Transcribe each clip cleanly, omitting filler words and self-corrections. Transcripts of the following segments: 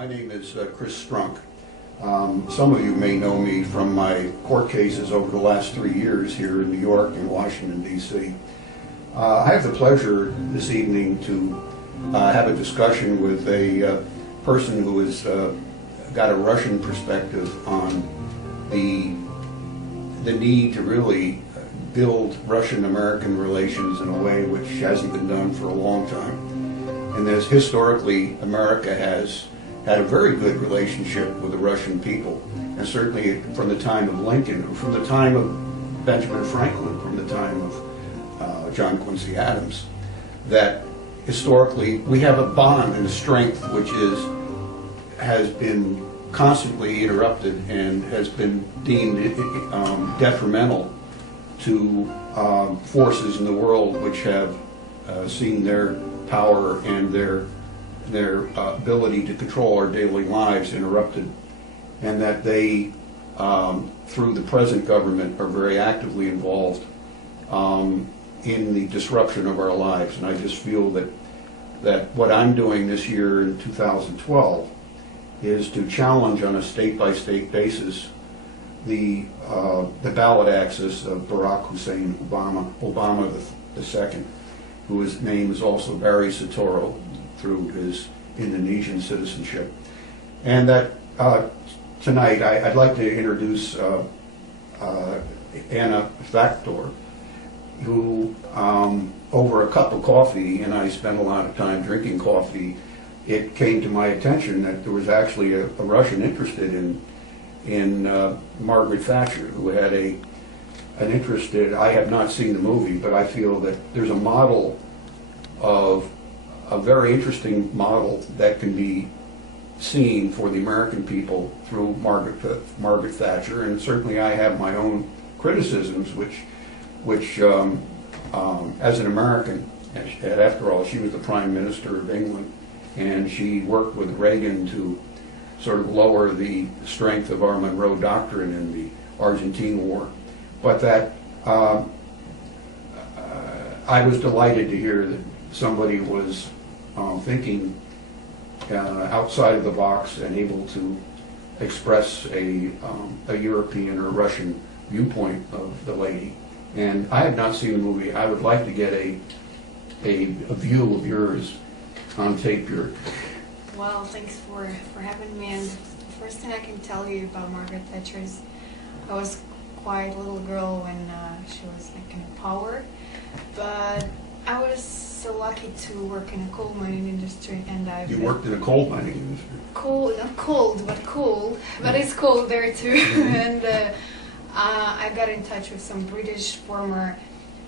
My name is Chris Strunk. Some of you may know me from my court cases over the last 3 years here in New York and Washington, D.C. I have the pleasure this evening to have a discussion with a person who has got a Russian perspective on the need to really build Russian-American relations in a way which hasn't been done for a long time. And as historically, America has had a very good relationship with the Russian people, and certainly from the time of Lincoln, or from the time of Benjamin Franklin, from the time of John Quincy Adams, that historically we have a bond and a strength which has been constantly interrupted and has been deemed detrimental to forces in the world which have seen their power and their ability to control our daily lives interrupted, and that they, through the present government, are very actively involved in the disruption of our lives. And I just feel that what I'm doing this year in 2012 is to challenge on a state-by-state basis the ballot access of Barack Hussein Obama II, whose name is also Barry Soetoro through his Indonesian citizenship. And that tonight I'd like to introduce Anna Factor, who over a cup of coffee, and I spent a lot of time drinking coffee, it came to my attention that there was actually a Russian interested in Margaret Thatcher, who had an interest in, I have not seen the movie, but I feel that there's a model of a very interesting model that can be seen for the American people through Margaret Thatcher, and certainly I have my own criticisms, which as an American, and after all, she was the Prime Minister of England, and she worked with Reagan to sort of lower the strength of our Monroe Doctrine in the Argentine War. But that I was delighted to hear that somebody was thinking outside of the box and able to express a European or Russian viewpoint of the lady. And I have not seen the movie. I would like to get a view of yours on tape here. Well, thanks for having me. And the first thing I can tell you about Margaret Thatcher is I was quite a little girl when she was like in power, but I was so lucky to work in a coal mining industry, and You worked in a coal mining industry? Cold, not cold, but cold. But it's cold there too. And I got in touch with some British former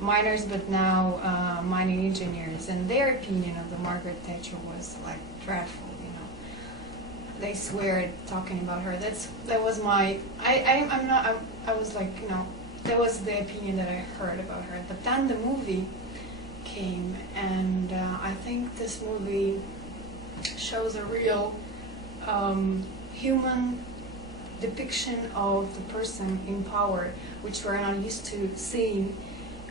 miners, but now mining engineers, and their opinion of the Margaret Thatcher was like dreadful. You know, they swear at talking about her. That was my. I was like, you know, that was the opinion that I heard about her. But then the movie came, and I think this movie shows a real human depiction of the person in power, which we're not used to seeing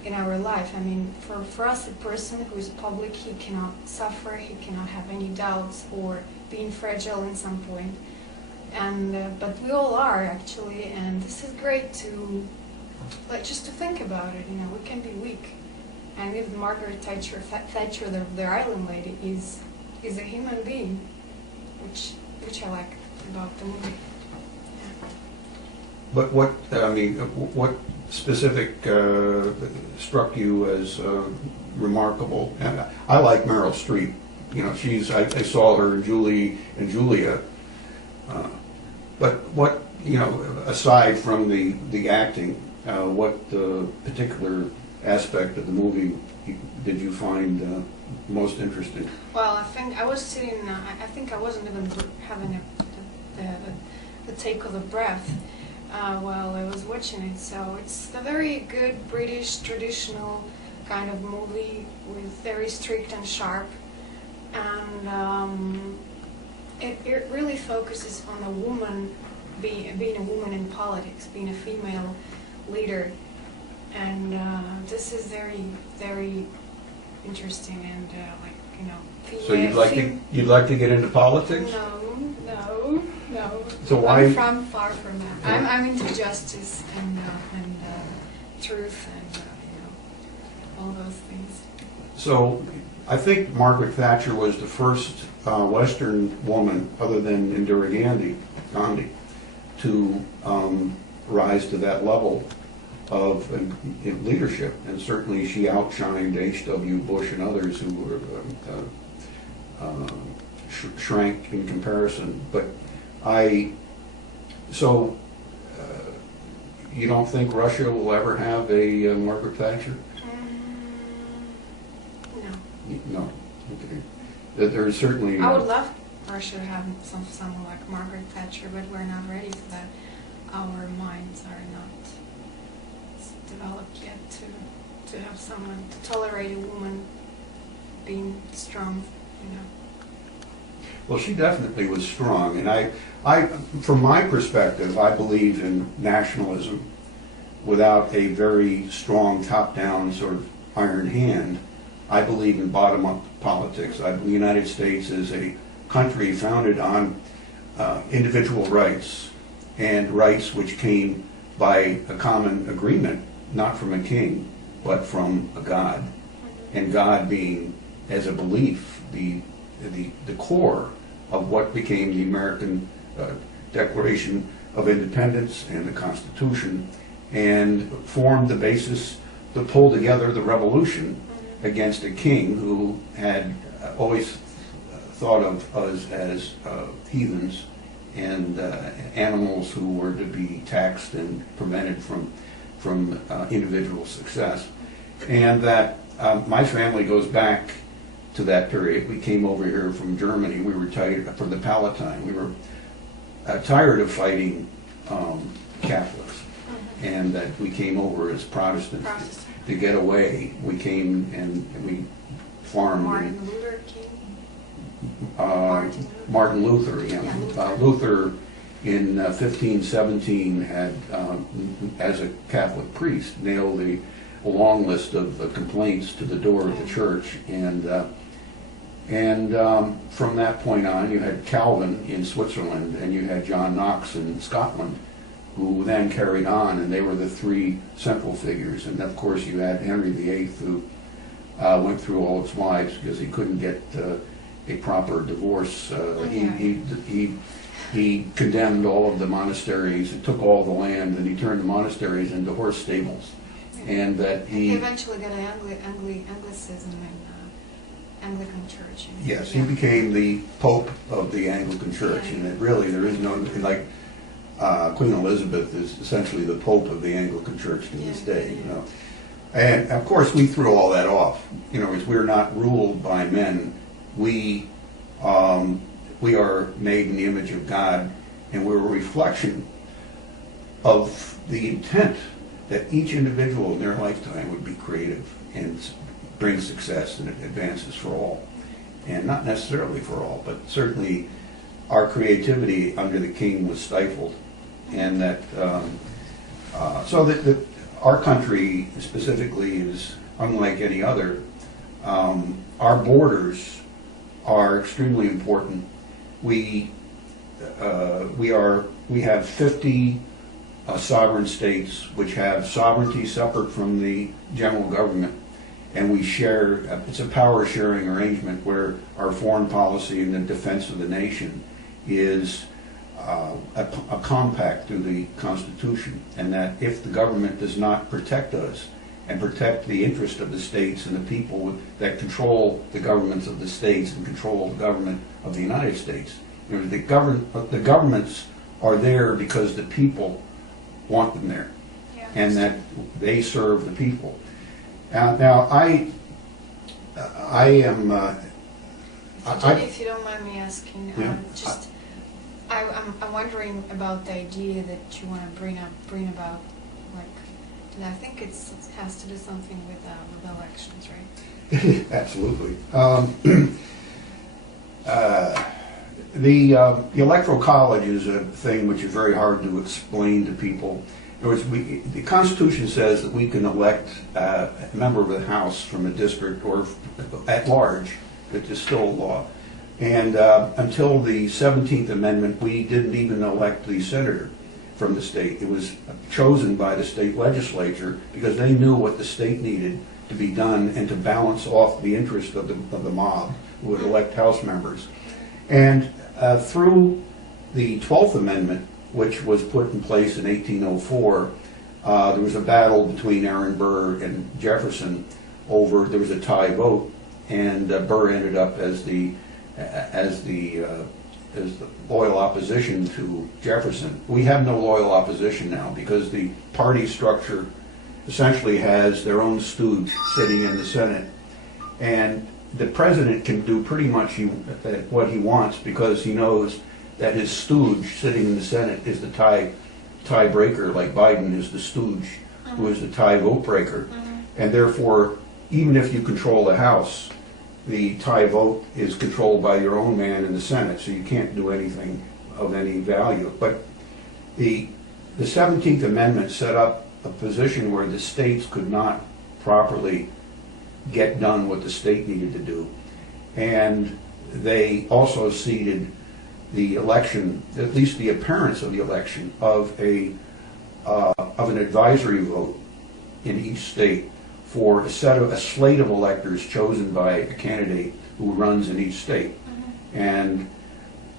in our life. I mean, for us, a person who is public, he cannot suffer, he cannot have any doubts or being fragile in some point. And but we all are actually, and this is great to just to think about it. You know, we can be weak. And if Margaret Thatcher, the Ireland lady, is a human being, which I like about the movie. Yeah. But what specific struck you as remarkable? And I like Meryl Streep. You know, I saw her in Julia. But what, you know, aside from the acting, what particular aspect of the movie did you find most interesting? Well, I think I was sitting. I think I wasn't even having the take of the breath while I was watching it. So it's a very good British traditional kind of movie with very strict and sharp, and it really focuses on a woman being a woman in politics, being a female leader. And this is very, very interesting, and like, you know. So you'd like to get into politics? No, No, no. So why? I'm far from that. I'm into justice and truth and all those things. So I think Margaret Thatcher was the first Western woman, other than Indira Gandhi, to rise to that level of leadership, and certainly she outshined H.W. Bush and others who were shrank in comparison. But you don't think Russia will ever have a Margaret Thatcher? No. No. Okay. There's certainly. I would love Russia to have someone like Margaret Thatcher, but we're not ready for that. Our minds are not developed yet to have someone to tolerate a woman being strong. Well, she definitely was strong, and I, from my perspective, I believe in nationalism without a very strong top-down sort of iron hand. I believe in bottom-up politics. The United States is a country founded on individual rights, and rights which came by a common agreement, not from a king, but from a God, and God being, as a belief, the core of what became the American Declaration of Independence and the Constitution, and formed the basis to pull together the revolution against a king who had always thought of us as heathens and animals who were to be taxed and prevented from individual success. And that my family goes back to that period. We came over here from Germany. We were tired for the Palatine. We were tired of fighting Catholics, and that we came over as Protestants to get away. We came and we farmed. Martin Luther King. Martin Luther, yeah. Luther in 1517 had, as a Catholic priest, nailed a long list of complaints to the door of the church, and from that point on, you had Calvin in Switzerland, and you had John Knox in Scotland, who then carried on, and they were the three central figures. And of course, you had Henry VIII, who went through all his wives because he couldn't get a proper divorce. He condemned all of the monasteries, he took all the land, and he turned the monasteries into horse stables. And that he eventually got an Anglicanism in Anglican Church. Yes, he became the Pope of the Anglican Church, and it really, there is no, like, Queen Elizabeth is essentially the Pope of the Anglican Church to this day, you know. And of course, we threw all that off. You know, we're not ruled by men. We are made in the image of God, and we're a reflection of the intent that each individual in their lifetime would be creative and bring success and advances for all. And not necessarily for all, but certainly our creativity under the king was stifled. And that, so that our country specifically is unlike any other. Our borders are extremely important. We have 50 sovereign states which have sovereignty separate from the general government, and we share, it's a power sharing arrangement where our foreign policy and the defense of the nation is a compact through the Constitution, and that if the government does not protect us and protect the interest of the states and the people that control the governments of the states and control the government of the United States, you know, the governments are there because the people want them there, and that they serve the people. Now, I am. Jenny, if you don't mind me asking, Yeah. I'm wondering about the idea that you want to bring about, like, and I think it has to do something with elections, right? Absolutely. The Electoral College is a thing which is very hard to explain to people. In other words, the Constitution says that we can elect a member of the House from a district or at large, which is still a law, And until the 17th Amendment, we didn't even elect the senator from the state. It was chosen by the state legislature because they knew what the state needed to be done and to balance off the interest of the mob who would elect House members. And through the 12th Amendment, which was put in place in 1804, there was a battle between Aaron Burr and Jefferson over, there was a tie vote, and Burr ended up as the loyal opposition to Jefferson. We have no loyal opposition now because the party structure essentially has their own stooge sitting in the Senate, and the president can do pretty much what he wants because he knows that his stooge sitting in the Senate is the tiebreaker, like Biden is the stooge who is the tie vote breaker, and therefore even if you control the House, the tie vote is controlled by your own man in the Senate, so you can't do anything of any value. But the 17th Amendment set up a position where the states could not properly get done what the state needed to do. And they also ceded the election, at least the appearance of the election, of an advisory vote in each state for a slate of electors chosen by a candidate who runs in each state. And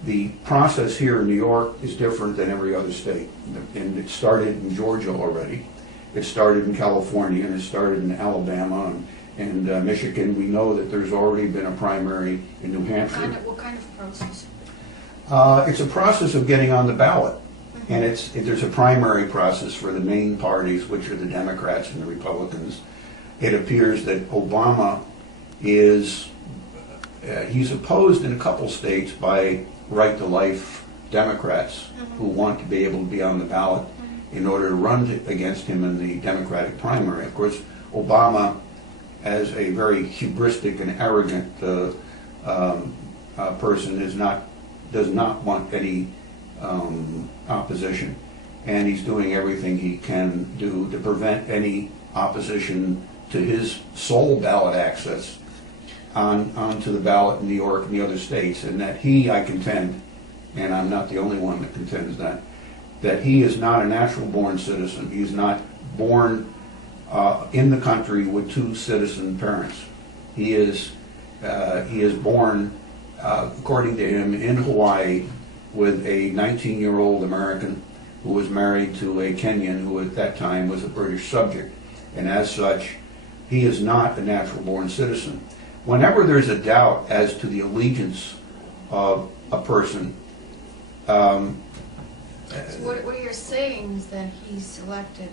the process here in New York is different than every other state. And it started in Georgia already. It started in California, and it started in Alabama and Michigan. We know that there's already been a primary in New Hampshire. What kind of process? It's a process of getting on the ballot. And there's a primary process for the main parties, which are the Democrats and the Republicans. It appears that Obama he's opposed in a couple states by right-to-life Democrats who want to be able to be on the ballot in order to run against him in the Democratic primary. Of course, Obama, as a very hubristic and arrogant person, does not want any opposition, and he's doing everything he can do to prevent any opposition to his sole ballot access onto the ballot in New York and the other states. And that I contend, and I'm not the only one that contends that he is not a natural-born citizen. He's not born in the country with two citizen parents. He is born, according to him, in Hawaii with a 19-year-old American who was married to a Kenyan who at that time was a British subject. And as such, he is not a natural-born citizen. Whenever there's a doubt as to the allegiance of a person, So what you're saying is that he's elected,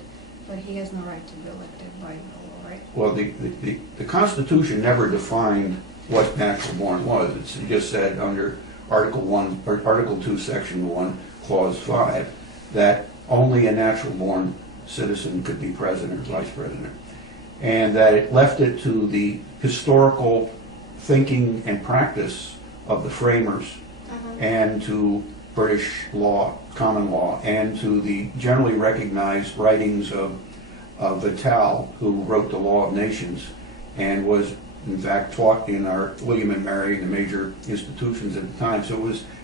but he has no right to be elected by law, right? well, the Constitution never defined what natural-born was. It just said under Article 1 or Article 2, Section 1, Clause 5, that only a natural-born citizen could be president or vice president, and that it left it to the historical thinking and practice of the framers and to British law, common law, and to the generally recognized writings of Vattel, who wrote the Law of Nations and was in fact taught in our William and Mary, the major institutions at the time. So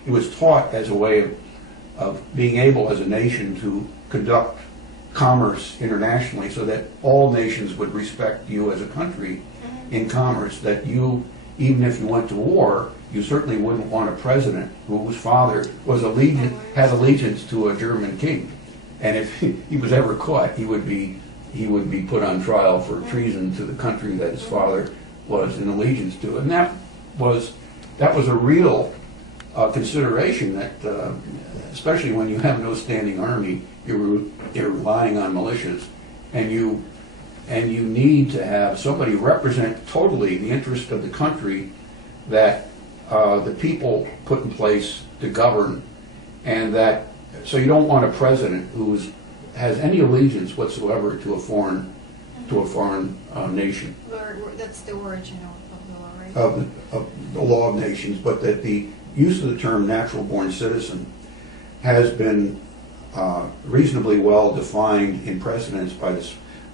it was taught as a way of being able as a nation to conduct commerce internationally so that all nations would respect you as a country in commerce, that you, even if you went to war, you certainly wouldn't want a president whose father had allegiance to a German king. And if he was ever caught, he would be put on trial for treason to the country that his father was in allegiance to. And that was a real consideration that, especially when you have no standing army, you're relying on militias, and you need to have somebody represent totally the interest of the country that the people put in place to govern, and that so you don't want a president who has any allegiance whatsoever to a foreign nation. That's the origin of the law, right? Of the law of nations, but that the use of the term natural-born citizen has been reasonably well defined in precedents by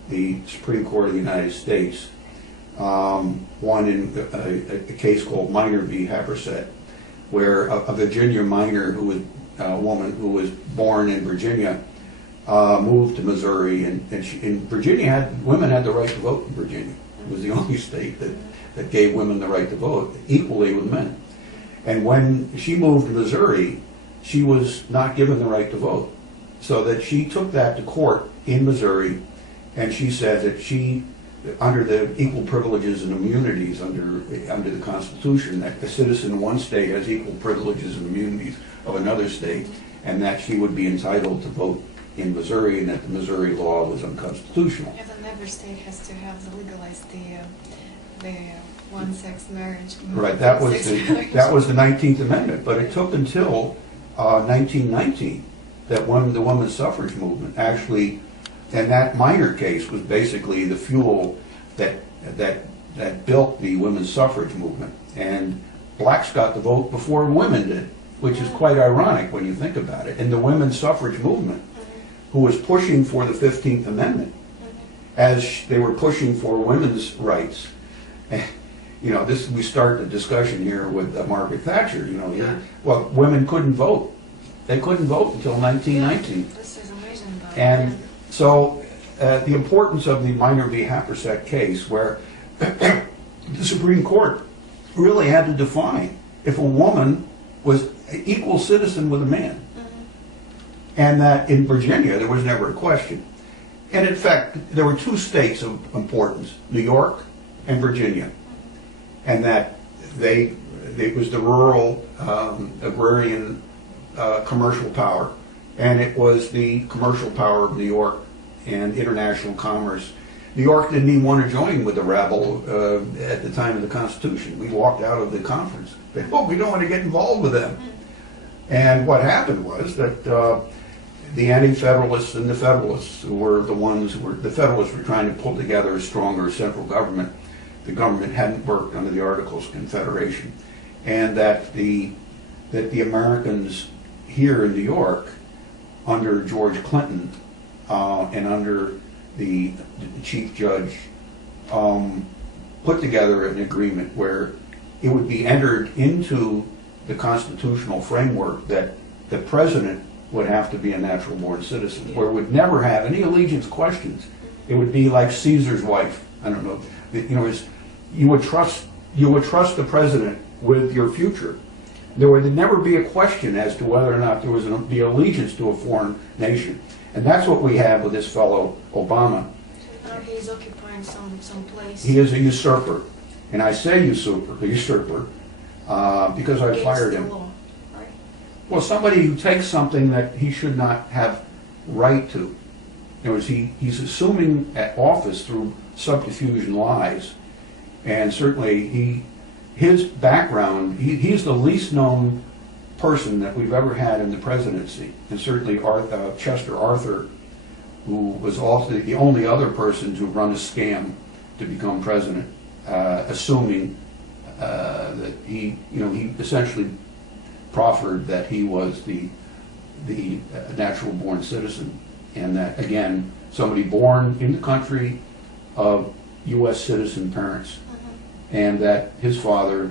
the Supreme Court of the United States. One in a case called Minor v. Happersett, where a Virginia minor who was a woman who was born in Virginia moved to Missouri, and in Virginia women had the right to vote in Virginia. It was the only state that gave women the right to vote equally with men. And when she moved to Missouri, she was not given the right to vote. So that she took that to court in Missouri, and she said that she, under the equal privileges and immunities under the Constitution, that the citizen in one state has equal privileges and immunities of another state, and that she would be entitled to vote in Missouri, and that the Missouri law was unconstitutional. Yes, and every state has to have legalized the one-sex marriage. Right, that was the 19th Amendment, but it took until 1919 that when the women's suffrage movement actually, and that minor case was basically the fuel that built the women's suffrage movement. And blacks got the vote before women did, which is quite ironic when you think about it. And the women's suffrage movement, who was pushing for the 15th Amendment, as they were pushing for women's rights. You know, we start the discussion here with Margaret Thatcher. You know, well, women couldn't vote. They couldn't vote until 1919. This is amazing. And so the importance of the Minor v. Happersett case, where the Supreme Court really had to define if a woman was an equal citizen with a man. And that in Virginia there was never a question. And in fact, there were two states of importance, New York and Virginia. And that it was the rural agrarian commercial power, and it was the commercial power of New York and international commerce. New York didn't even want to join with the rabble at the time of the Constitution. We walked out of the conference. They, oh, we don't want to get involved with them. And what happened was that the Anti-Federalists and the Federalists, who were the ones the Federalists were trying to pull together a stronger central government. The government hadn't worked under the Articles of Confederation, and that the Americans here in New York, under George Clinton and under the Chief Judge, put together an agreement where it would be entered into the constitutional framework that the president would have to be a natural-born citizen, where it would never have any allegiance questions. It would be like Caesar's wife. I don't know. You know, you would trust the president with your future. There would never be a question as to whether or not there was the allegiance to a foreign nation. And that's what we have with this fellow Obama. He's occupying some place. He is a usurper. And I say usurper because I fired him. Law, right? Well, somebody who takes something that he should not have right to. In other words, he's assuming at office through subterfuge and lies. And certainly his background, he's the least known person that we've ever had in the presidency. And certainly Chester Arthur, who was also the only other person to run a scam to become president, assuming that he essentially proffered that he was the natural-born citizen, and that, again, somebody born in the country of U.S. citizen parents, and that his father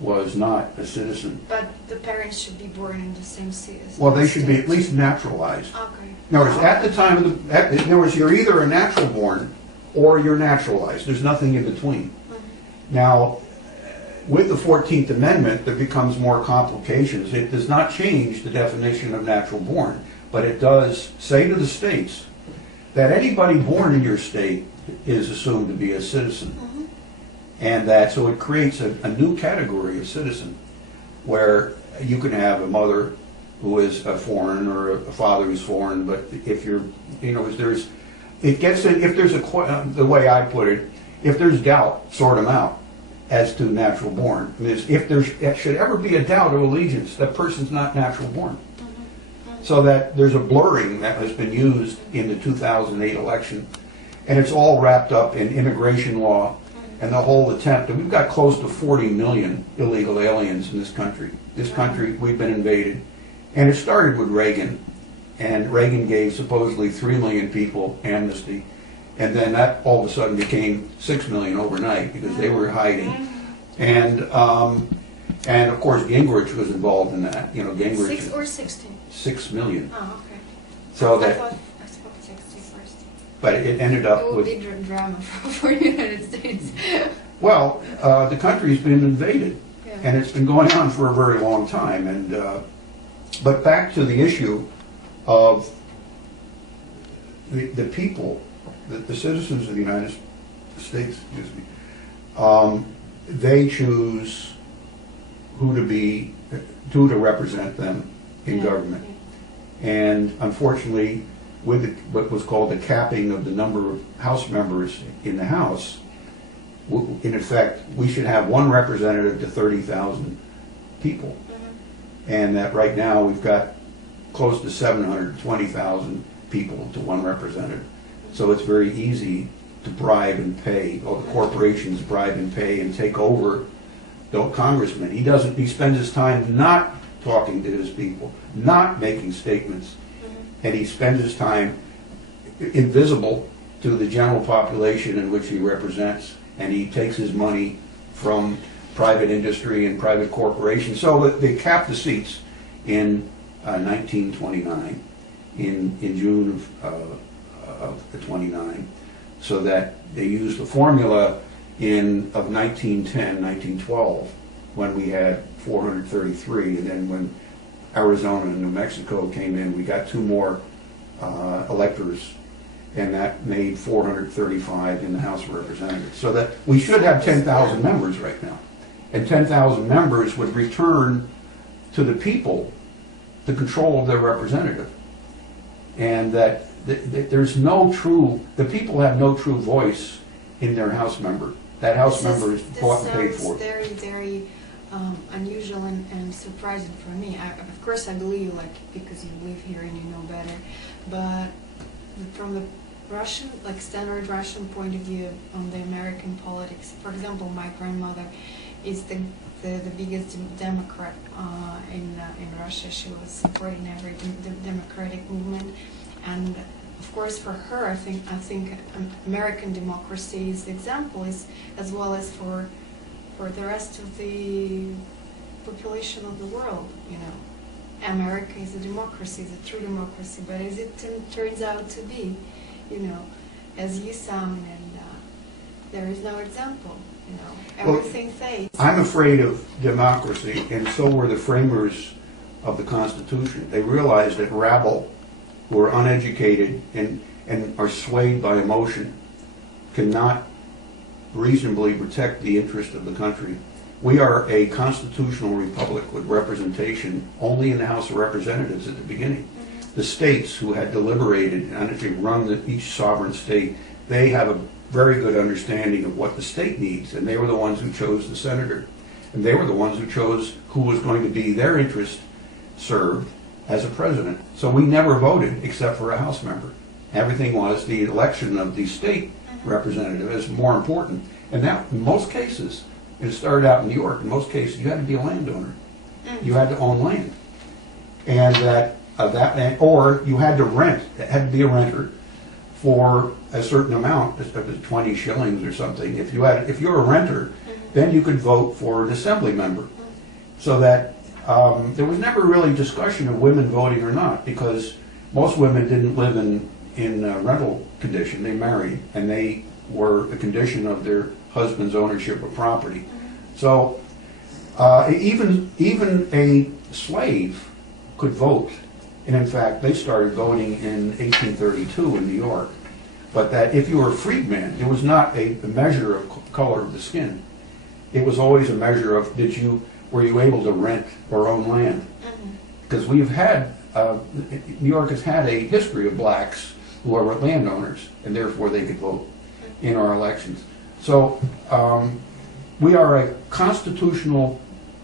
was not a citizen. But the parents should be born in the same city. Well, they should be at least naturalized. Okay. In other words, at the time of in other words, you're either a natural born or you're naturalized. There's nothing in between. Now, with the 14th Amendment, there becomes more complications. It does not change the definition of natural born, but it does say to the states that anybody born in your state is assumed to be a citizen. And that, so it creates a new category of citizen, where you can have a mother who is a foreign or a father who's foreign, but if you're, if there's the way I put it, if there's doubt, sort them out as to natural born. If there should ever be a doubt of allegiance, that person's not natural born. So that there's a blurring that has been used in the 2008 election, and it's all wrapped up in immigration law and the whole attempt. And we've got close to 40 million illegal aliens in this country. This country, we've been invaded. And it started with Reagan, and Reagan gave supposedly 3 million people amnesty, and then that all of a sudden became 6 million overnight because they were hiding. And And of course, Gingrich was involved in that. You know, Gingrich. 6 or 16? 6 million. Oh, okay. So I that, thought I spoke 60 first. but it ended up It would with. be drama for the United States. Well, the country's been invaded, Yeah. and it's been going on for a very long time. And but back to the issue of the people, the citizens of the United States, excuse me, they choose who to represent them in Yeah, government. And unfortunately, with what was called the capping of the number of House members in the House, in effect, we should have one representative to 30,000 people. Mm-hmm. And that right now we've got close to 720,000 people to one representative. So it's very easy to bribe and pay, or the corporations bribe and pay and take over the congressman. He spends his time not talking to his people, not making statements, and he spends his time invisible to the general population in which he represents, and he takes his money from private industry and private corporations. So they capped the seats in 1929, in June of the 29, so that they used the formula of 1910, 1912, when we had 433, and then when Arizona and New Mexico came in, we got 2 more electors, and that made 435 in the House of Representatives. So that we should have 10,000 members right now. And 10,000 members would return to the people the control of their representative. And that there's no true, the people have no true voice in their House member. That House member is bought and paid for. This sounds very, very unusual and surprising for me. Of course, I believe, like, because you live here and you know better. But from the Russian, like standard Russian point of view on the American politics, for example, my grandmother is the biggest Democrat in Russia. She was supporting every democratic movement, and of course, for her, I think American democracy is the example, as well as for the rest of the population of the world. You know, America is a democracy, is a true democracy. But as it turns out to be, you know, as you sound, and there is no example. You know, everything fades. I'm afraid of democracy, and so were the framers of the Constitution. They realized that rabble, who are uneducated and are swayed by emotion, cannot reasonably protect the interest of the country. We are a constitutional republic with representation only in the House of Representatives at the beginning. The states who had deliberated and actually run each sovereign state, they have a very good understanding of what the state needs, and they were the ones who chose the senator. And they were the ones who chose who was going to be their interest served as a president. So we never voted except for a House member. Everything was the election of the state representative is more important. And that, in most cases, it started out in New York, in most cases you had to be a landowner. You had to own land. And or you had to rent, it had to be a renter for a certain amount, 20 shillings or something. If you're a renter, then you could vote for an assembly member. So that there was never really discussion of women voting or not, because most women didn't live in rental condition. They married, and they were a condition of their husband's ownership of property. So even a slave could vote. And in fact, they started voting in 1832 in New York. But that if you were a freedman, it was not a measure of color of the skin. It was always a measure of were you able to rent or own land? Because we've had, New York has had a history of blacks who are landowners, and therefore they could vote in our elections. So we are a constitutional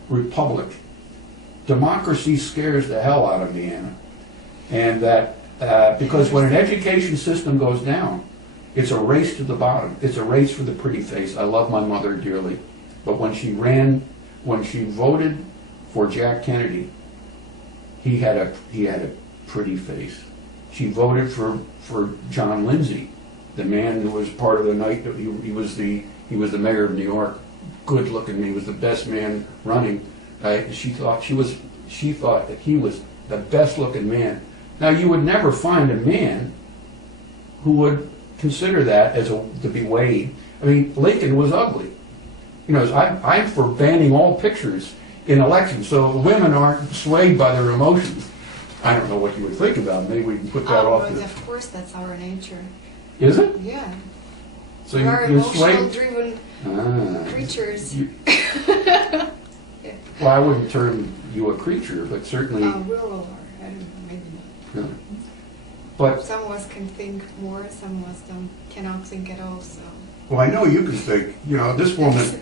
republic. Democracy scares the hell out of me, Anna. And that, because when an education system goes down, it's a race to the bottom. It's a race for the pretty face. I love my mother dearly, but when she voted for Jack Kennedy, he had a pretty face. She voted for John Lindsay, the man who was part of the night. He was the mayor of New York. Good looking. He was the best man running. She thought that he was the best looking man. Now you would never find a man who would consider that to be weighed. I mean, Lincoln was ugly. You know, I'm for banning all pictures in elections so women aren't swayed by their emotions. I don't know what you would think about. Maybe we can put that off. But of course, that's our nature. Is it? Yeah. So we are you're swayed? emotional-driven creatures. Well, I wouldn't term you a creature, but certainly. We all are. I don't know, maybe not. Yeah. But some of us can think more. Some of us cannot think at all. So. Well, I know you can think. You know, this woman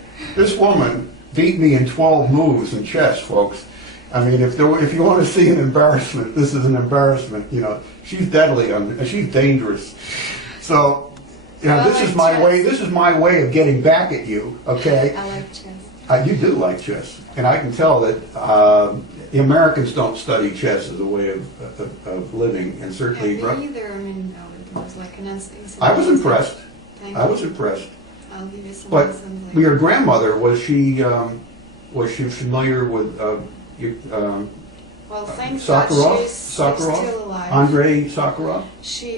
beat me in 12 moves in chess, folks. I mean, if you want to see an embarrassment, this is an embarrassment. You know, she's deadly. She's dangerous. So, you know, this is my way. This is my way of getting back at you. Okay. I like chess. You do like chess, and I can tell that the Americans don't study chess as a way of living, and certainly. Yeah, me either. I mean, it was like an incident. I was impressed. I was impressed. I'll give you some. But your grandmother, was she familiar with? Well, thank God she's still alive. Andrei Sakharov?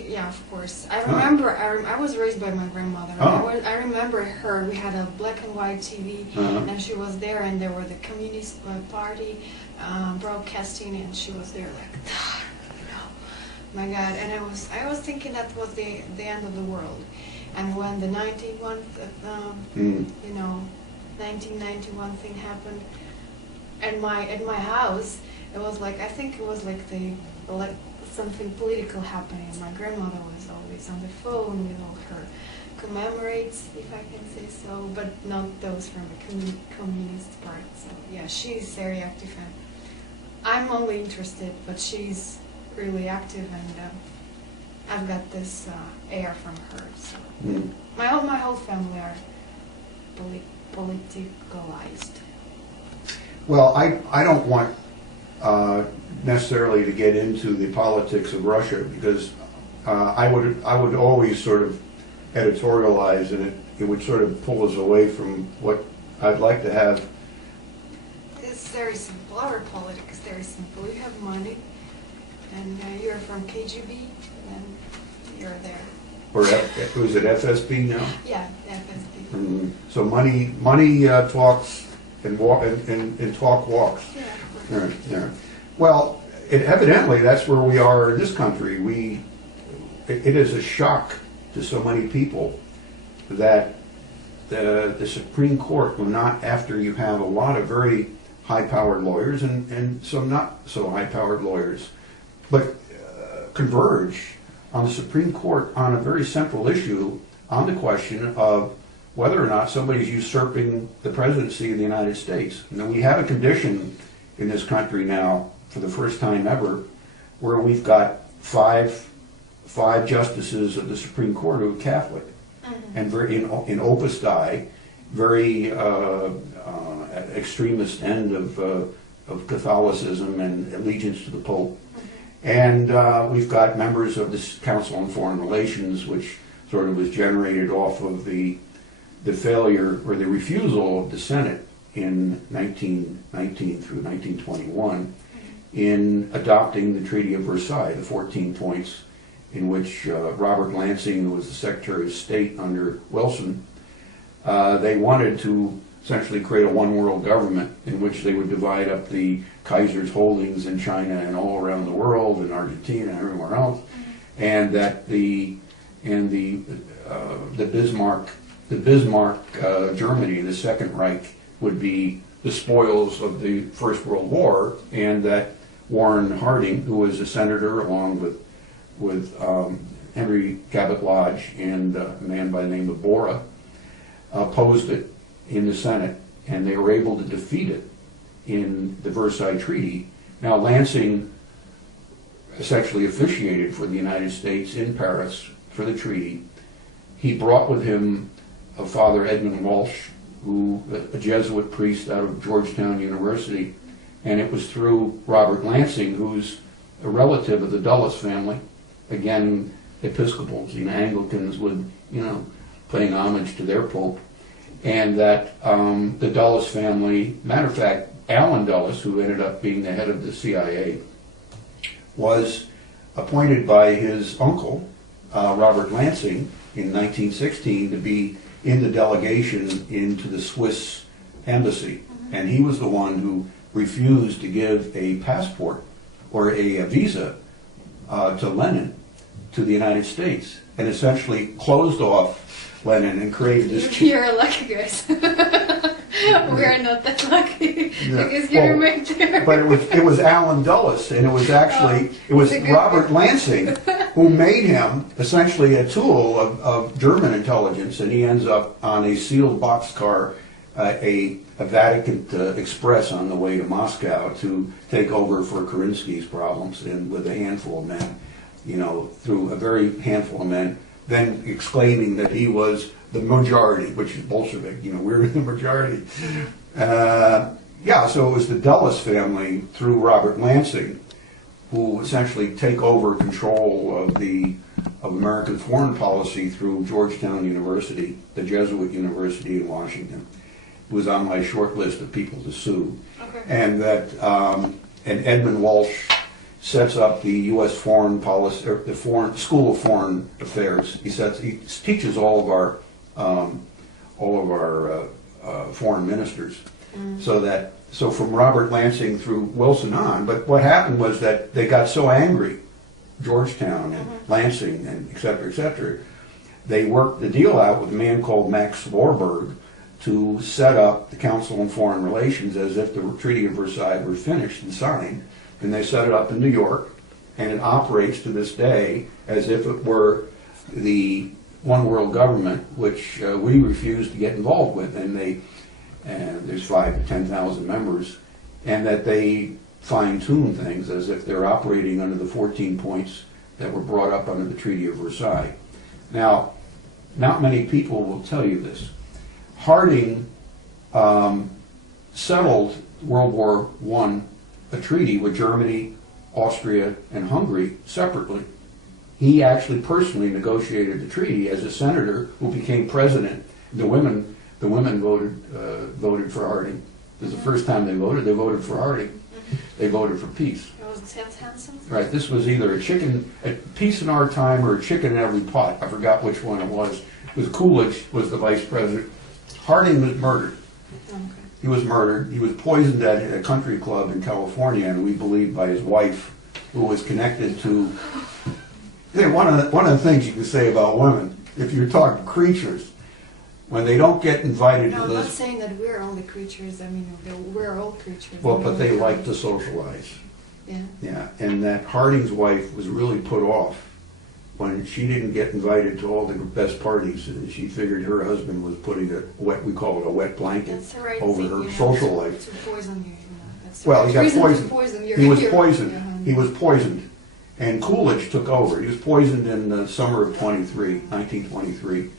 Yeah, of course. I remember, I was raised by my grandmother. I remember her, we had a black and white TV, and she was there, and there were the Communist Party broadcasting, and she was there like, my God. And I was thinking that was the end of the world. And when the 1991 thing happened, at my house, it was like, I think it was like something political happening. My grandmother was always on the phone with all her commemorates, if I can say so, but not those from the Communist Party. So yeah, she's very active, and I'm only interested, but she's really active, and I've got this air from her. So my whole family are politicalized. Well, I don't want necessarily to get into the politics of Russia, because I would always sort of editorialize, and it would sort of pull us away from what I'd like to have. It's very simple. Our politics is very simple. You have money, and you're from KGB, and you're there. Or was it FSB now? Yeah, FSB. So money talks and talk walks. Yeah. Yeah. Well, evidently that's where we are in this country. It is a shock to so many people that the Supreme Court will not, after you have a lot of very high-powered lawyers and some not so high-powered lawyers, but converge on the Supreme Court on a very central issue, on the question of whether or not somebody's usurping the presidency of the United States. Now, we have a condition in this country now, for the first time ever, where we've got five justices of the Supreme Court who are Catholic, and very in Opus Dei, very extremist end of Catholicism and allegiance to the Pope. And we've got members of the Council on Foreign Relations, which sort of was generated off of the failure or the refusal of the Senate in 1919 through 1921 in adopting the Treaty of Versailles, the 14 points in which Robert Lansing, who was the Secretary of State under Wilson, they wanted to essentially create a one-world government in which they would divide up the Kaiser's holdings in China and all around the world, in Argentina and everywhere else, and that the Bismarck Germany, the Second Reich, would be the spoils of the First World War, and that Warren Harding, who was a senator along with Henry Cabot Lodge and a man by the name of Bora, opposed it in the Senate, and they were able to defeat it in the Versailles Treaty. Now, Lansing essentially officiated for the United States in Paris for the treaty. He brought with him Father Edmund Walsh, a Jesuit priest out of Georgetown University, and it was through Robert Lansing, who's a relative of the Dulles family, again, Episcopals, Anglicans would, paying homage to their Pope, and that the Dulles family, matter of fact, Allen Dulles, who ended up being the head of the CIA, was appointed by his uncle, Robert Lansing, in 1916 to be in the delegation into the Swiss embassy. And he was the one who refused to give a passport or a visa to Lenin to the United States, and essentially closed off Lenin and created this... You're lucky, guys. We're not that lucky because you remained there. But it was Allen Dulles, and it was actually it was Robert Lansing who made him essentially a tool of German intelligence, and he ends up on a sealed boxcar, a Vatican Express on the way to Moscow to take over for Kerensky's problems, and with a handful of men, through a very handful of men, then exclaiming that he was the majority, which is Bolshevik, we're the majority. So it was the Dulles family through Robert Lansing who essentially take over control of American foreign policy through Georgetown University, the Jesuit university in Washington. It was on my short list of people to sue. Okay. And that and Edmund Walsh sets up the U.S. foreign policy, or the School of Foreign Affairs. He teaches all of our foreign ministers. So from Robert Lansing through Wilson on. But what happened was that they got so angry, Georgetown and Lansing and et cetera, they worked the deal out with a man called Max Warburg to set up the Council on Foreign Relations as if the Treaty of Versailles were finished and signed. And they set it up in New York, and it operates to this day as if it were the one world government, which we refuse to get involved with. And there's 5,000 to 10,000 members, and that they fine-tune things as if they're operating under the 14 points that were brought up under the Treaty of Versailles. Now, not many people will tell you this. Harding settled World War I, a treaty with Germany, Austria, and Hungary separately. He actually personally negotiated the treaty as a senator who became president. The women voted for Harding. This is the first time they voted for Harding. They voted for peace. It was Hanson? Right, this was either a peace in our time or a chicken in every pot. I forgot which one it was. It was Coolidge was the vice president. Harding was murdered. Okay. He was murdered. He was poisoned at a country club in California, and we believe by his wife, who was connected to... One of the things you can say about women, if you're talking creatures, when they don't get invited No, to I'm this... not saying that we're only creatures. I mean, we're all creatures. Well, but they like to socialize. Yeah. Yeah, and that Harding's wife was really put off when she didn't get invited to all the best parties, and she figured her husband was putting we call it a wet blanket That's the right over thing, her social life. To poison you. That's Well, he got poisoned. He was your- poisoned. Yeah. He was poisoned. And Coolidge took over. He was poisoned in the summer of 1923.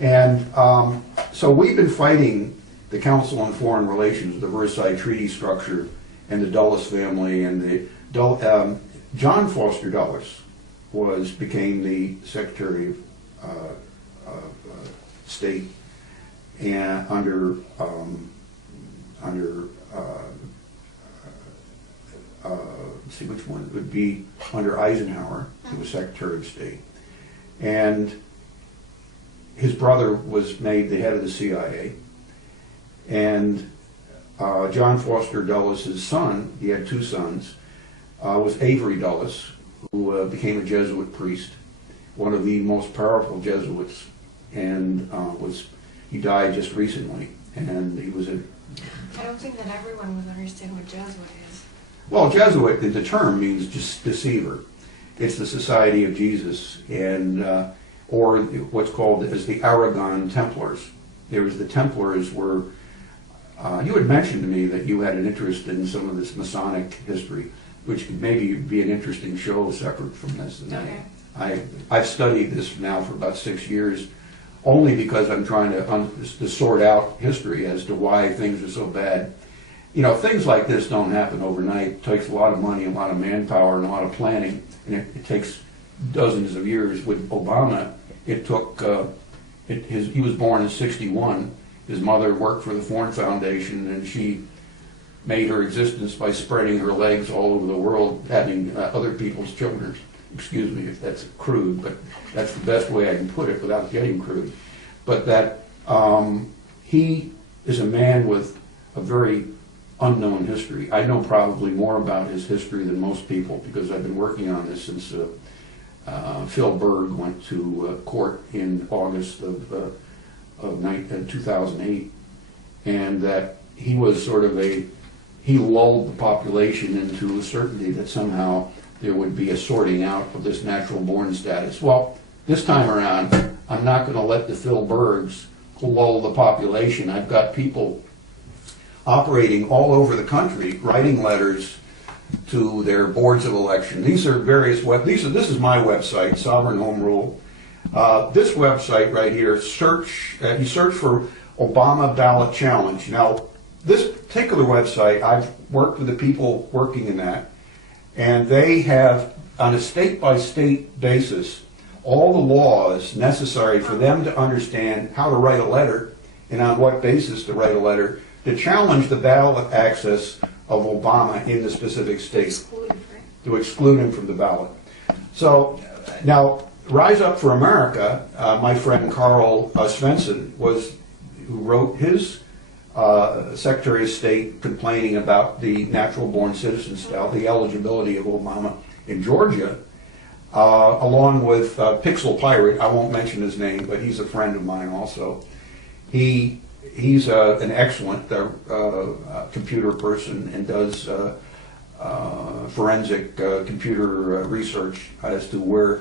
And so we've been fighting the Council on Foreign Relations, the Versailles Treaty structure, and the Dulles family, and John Foster Dulles became the Secretary of State and under let's see which one it would be, under Eisenhower. He was Secretary of State, and his brother was made the head of the CIA, and John Foster Dulles' son, he had two sons, was Avery Dulles, who became a Jesuit priest, one of the most powerful Jesuits, and he died just recently, and he was a... I don't think that everyone would understand what Jesuit is. Well, Jesuit, the term means just deceiver. It's the Society of Jesus, and or what's called as the Aragon Templars. The Templars were... you had mentioned to me that you had an interest in some of this Masonic history, which could maybe be an interesting show separate from this. And Okay. I've studied this now for about 6 years, only because I'm trying to sort out history as to why things are so bad. Things like this don't happen overnight. It takes a lot of money, a lot of manpower, and a lot of planning, and it takes dozens of years. With Obama, it took, he was born in '61. His mother worked for the Foreign Foundation, and she made her existence by spreading her legs all over the world, having other people's children. Excuse me if that's crude, but that's the best way I can put it without getting crude. But that he is a man with a very unknown history. I know probably more about his history than most people because I've been working on this since Phil Berg went to court in August of 2008, and that he was sort of he lulled the population into a certainty that somehow there would be a sorting out of this natural born status. Well, this time around, I'm not going to let the Phil Bergs lull the population. I've got people operating all over the country, writing letters to their boards of election. These are various this is my website, Sovereign Home Rule. This website right here, you search for Obama Ballot Challenge. Now, this particular website, I've worked with the people working in that, and they have, on a state-by-state basis, all the laws necessary for them to understand how to write a letter and on what basis to write a letter to challenge the ballot access of Obama in the specific state, to exclude him from the ballot. So now, Rise Up for America, my friend Carl Svensson who wrote his Secretary of State complaining about the natural born citizen style, the eligibility of Obama in Georgia, along with Pixel Pirate. I won't mention his name, but he's a friend of mine also. He's an excellent computer person and does forensic computer research as to where,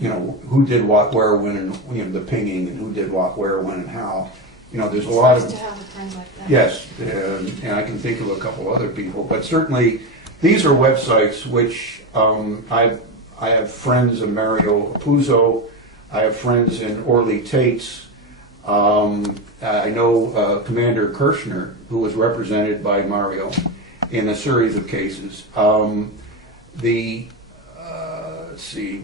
who did what, where, when, and the pinging, and who did what, where, when, and how. There's a lot of... to have a friend like that. Yes, and I can think of a couple other people, but certainly these are websites which I have friends in Mario Puzo, I have friends in Orly Tates. I know Commander Kirshner, who was represented by Mario in a series of cases. Let's see,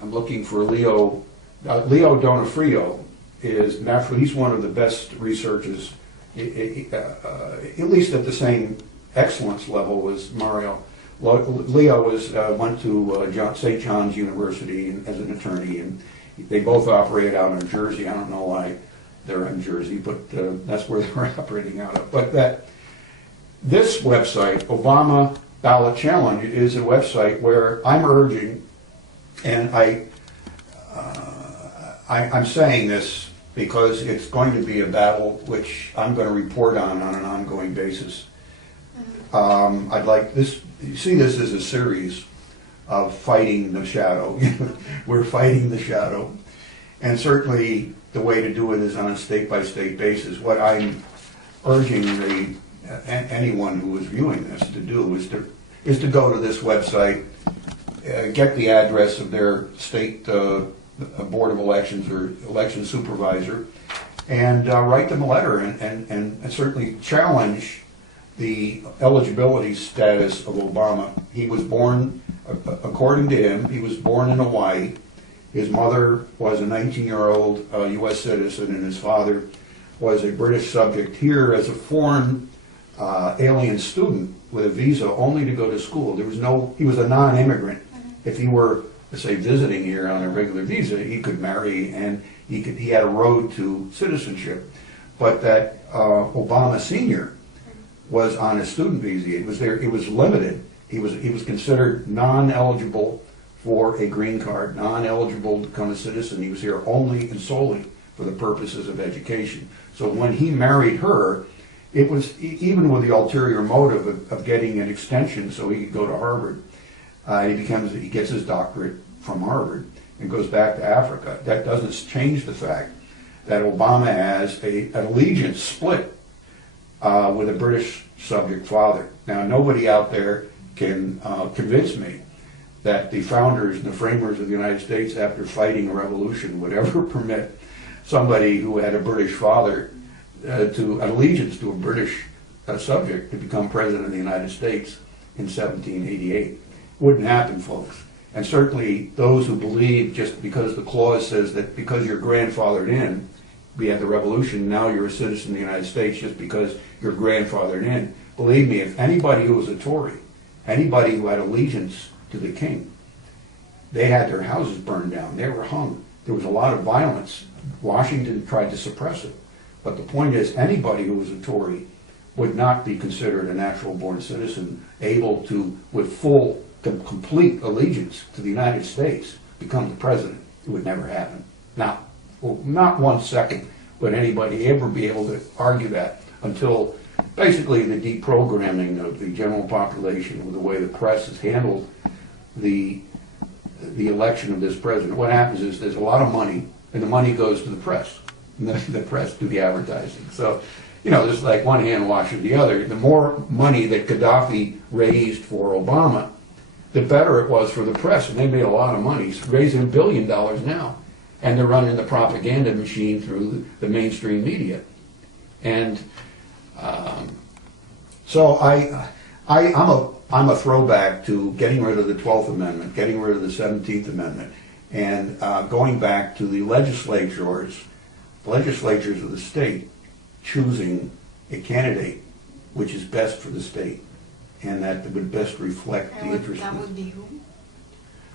I'm looking for Leo Donofrio. He's one of the best researchers, at least at the same excellence level as Mario. Leo went to St. John's University as an attorney, and they both operate out in Jersey. I don't know why they're in Jersey, but that's where they're operating out of. But this website, Obama Ballot Challenge, is a website where I'm urging, and I'm saying this because it's going to be a battle which I'm going to report on an ongoing basis. I'd like this. You see this as a series of fighting the shadow. We're fighting the shadow, and certainly the way to do it is on a state-by-state basis. What I'm urging anyone who is viewing this to do is to go to this website, get the address of their state board of elections or election supervisor, and write them a letter and certainly challenge the eligibility status of Obama. He was born, according to him, he was born in Hawaii. His mother was a 19-year-old U.S. citizen, and his father was a British subject here as a foreign alien student with a visa only to go to school. He was a non-immigrant. If he were, let's say, visiting here on a regular visa, he could marry, and he had a road to citizenship. But that Obama Sr. was on a student visa. It was limited. He was considered non-eligible for a green card, non-eligible to become a citizen. He was here only and solely for the purposes of education. So when he married her, it was even with the ulterior motive of getting an extension so he could go to Harvard. He gets his doctorate from Harvard and goes back to Africa. That doesn't change the fact that Obama has an allegiance split with a British subject father. Now, nobody out there can convince me that the founders and the framers of the United States, after fighting a revolution, would ever permit somebody who had a British father to an allegiance to a British subject to become president of the United States in 1788. Wouldn't happen, folks. And certainly those who believe just because the clause says that because you're grandfathered in, we had the revolution, now you're a citizen of the United States just because you're grandfathered in, believe me, if anybody who was a Tory, anybody who had allegiance to the king, they had their houses burned down. They were hung. There was a lot of violence. Washington tried to suppress it. But the point is, anybody who was a Tory would not be considered a natural-born citizen, able to, with full, complete allegiance to the United States, become the president. It would never happen. Now, not 1 second would anybody ever be able to argue that until basically the deprogramming of the general population with the way the press has handled the election of this president. What happens is there's a lot of money, and the money goes to the press. And the press do the advertising. So, you know, there's like one hand washing the other. The more money that Gaddafi raised for Obama, the better it was for the press. And they made a lot of money, raising $1 billion now. And they're running the propaganda machine through the mainstream media. And so I'm a throwback to getting rid of the 12th Amendment, getting rid of the 17th Amendment, and going back to the legislatures of the state choosing a candidate which is best for the state and that would best reflect the interest. That would be who?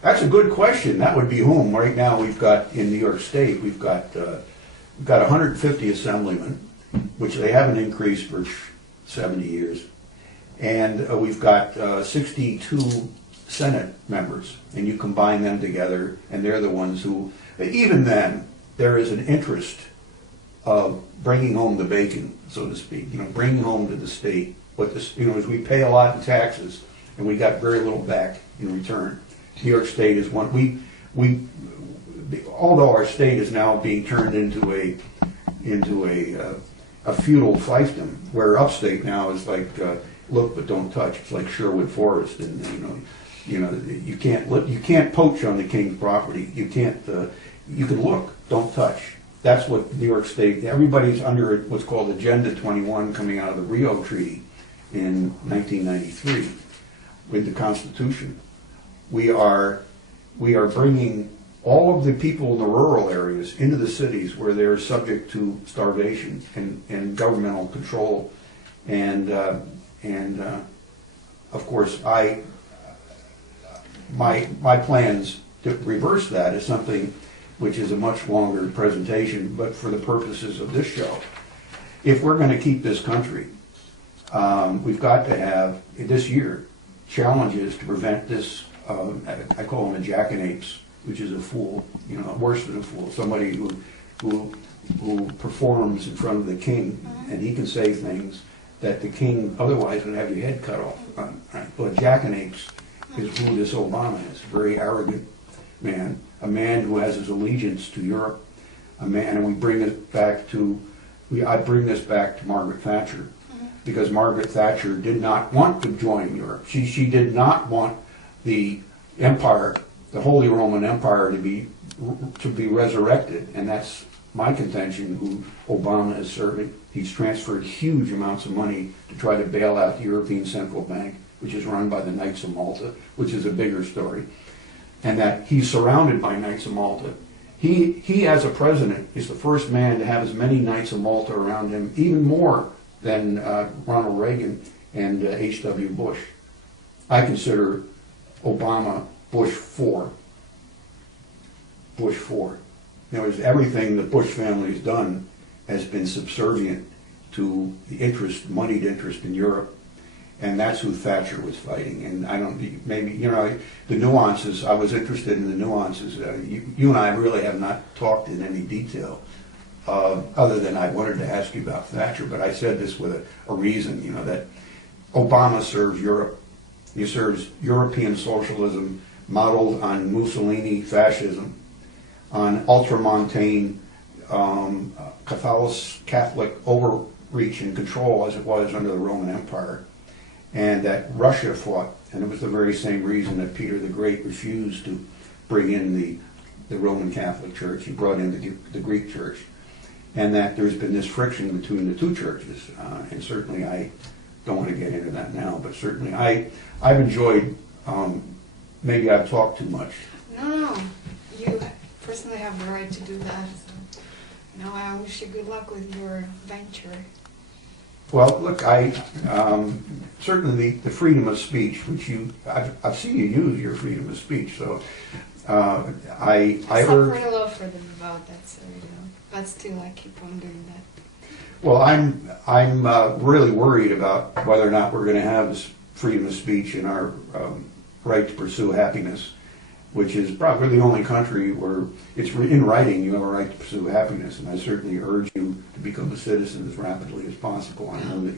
That's a good question. That would be whom. Right now we've got, in New York State, we've got 150 assemblymen, which they haven't increased for 70 years. And we've got 62 Senate members, and you combine them together, and they're the ones who, even then, there is an interest of bringing home the bacon, so to speak, you know, bringing home to the state what this, you know, as we pay a lot in taxes, and we got very little back in return. New York State is one. Although our state is now being turned into a feudal fiefdom, where upstate now is like look but don't touch. It's like Sherwood Forest, and you can't poach on the king's property. You can't. You can look, don't touch. That's what New York State. Everybody's under what's called Agenda 21, coming out of the Rio Treaty in 1993 with the Constitution. We are bringing all of the people in the rural areas into the cities where they're subject to starvation and governmental control, and of course my plans to reverse that is something which is a much longer presentation, but for the purposes of this show, if we're going to keep this country, we've got to have this year challenges to prevent this. I call him a jackanapes, which is a fool, you know, worse than a fool, somebody who performs in front of the king, and he can say things that the king otherwise would have your head cut off. But jackanapes is who this Obama is, a very arrogant man, a man who has his allegiance to Europe, a man, and we bring it back to, I bring this back to Margaret Thatcher, because Margaret Thatcher did not want to join Europe. She did not want the empire, the Holy Roman Empire, to be resurrected, and that's my contention who Obama is serving. He's transferred huge amounts of money to try to bail out the European Central Bank, which is run by the Knights of Malta, which is a bigger story, and that he's surrounded by Knights of Malta. He as a president is the first man to have as many Knights of Malta around him, even more than Ronald Reagan and H.W. Bush. I consider Obama Bush 4. Bush 4. In other words, everything the Bush family has done has been subservient to the interest, moneyed interest in Europe, and that's who Thatcher was fighting. And I don't, maybe, you know, the nuances, I was interested in the nuances. You and I really have not talked in any detail, other than I wanted to ask you about Thatcher, but I said this with a reason, you know, that Obama serves Europe. He serves European socialism modeled on Mussolini fascism, on ultramontane Catholic overreach and control as it was under the Roman Empire, and that Russia fought, and it was the very same reason that Peter the Great refused to bring in the Roman Catholic Church. He brought in the Greek Church, and that there's been this friction between the two churches, and certainly I don't want to get into that now, but certainly I've enjoyed, maybe I've talked too much. No, you personally have the right to do that. So, I wish you good luck with your venture. Well, look, certainly the freedom of speech, which I've seen you use your freedom of speech, so I suffer urge. a lot for them about that, so but still I keep on doing that. Well, I'm really worried about whether or not we're going to have this freedom of speech and our right to pursue happiness, which is probably the only country where it's in writing you have a right to pursue happiness, and I certainly urge you to become a citizen as rapidly as possible. I know that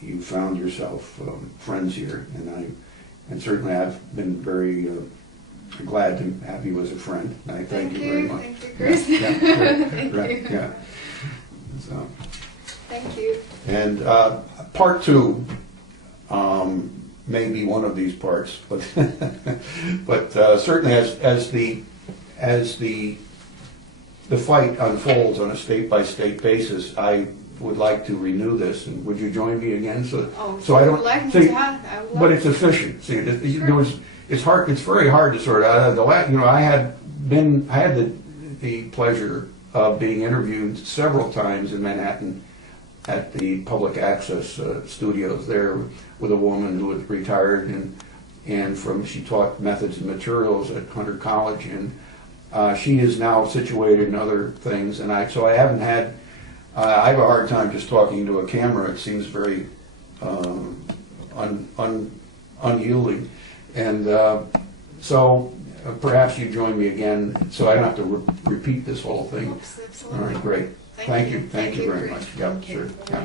you found yourself friends here, and certainly I've been very glad to have you as a friend. I thank you very much. Thank you, Chris. Thank you. Yeah. So. Thank you. And part two may be one of these parts, but but certainly as the fight unfolds on a state-by-state basis, I would like to renew this. And would you join me again? So I don't but it's efficient. See, it's hard. It's very hard to sort out. I had the pleasure of being interviewed several times in Manhattan at the public access studios there with a woman who had retired and she taught methods and materials at Hunter College, and she is now situated in other things, and I haven't had. I have a hard time just talking to a camera. It seems very unyielding, and so perhaps you join me again, so I don't have to repeat this whole thing. Oops, absolutely. All right, great. Thank you. Thank you very much. Yeah, Thank sure. you. Yeah.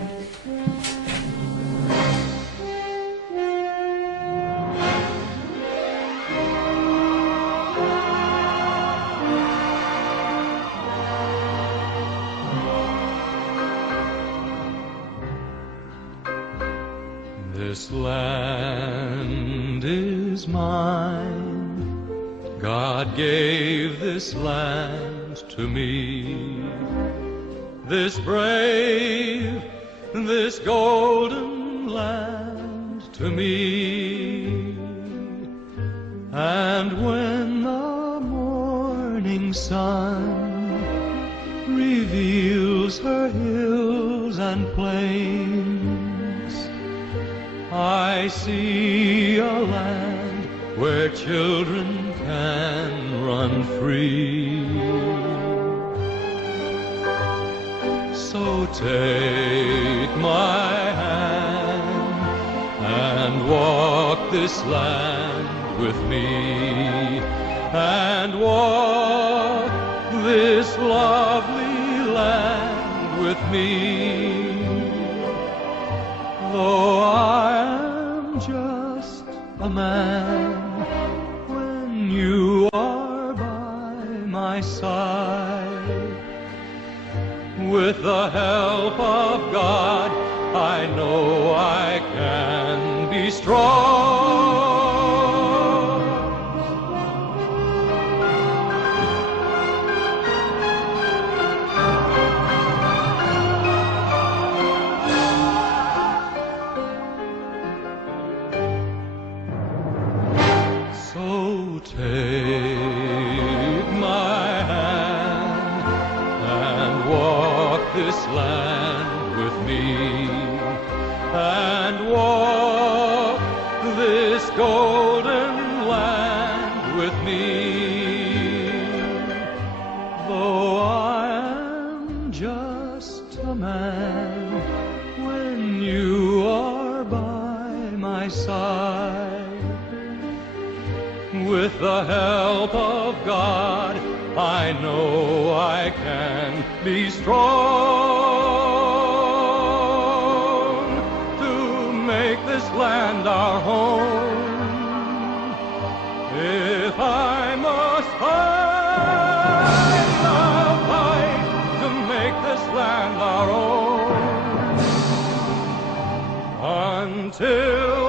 This land is mine. God gave this land to me. This brave, this golden land to me. And when the morning sun reveals her hills and plains, I see a land where children can run free. So take my hand and walk this land with me, and walk this lovely land with me. Though I am just a man, when you are by my side, with the help of God, I know I can be strong. So take my hand and walk this land with me, and walk this golden land with me. Though I am just a man, when you are by my side, with the help of God, I know I can be strong to make this land our home. If I must fight, I'll fight to make this land our own, until